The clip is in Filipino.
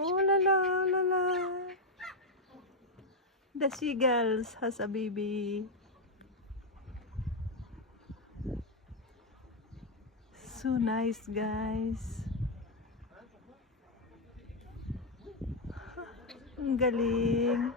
Oh la la la la. The seagulls has a baby. So nice, guys. Ang galing.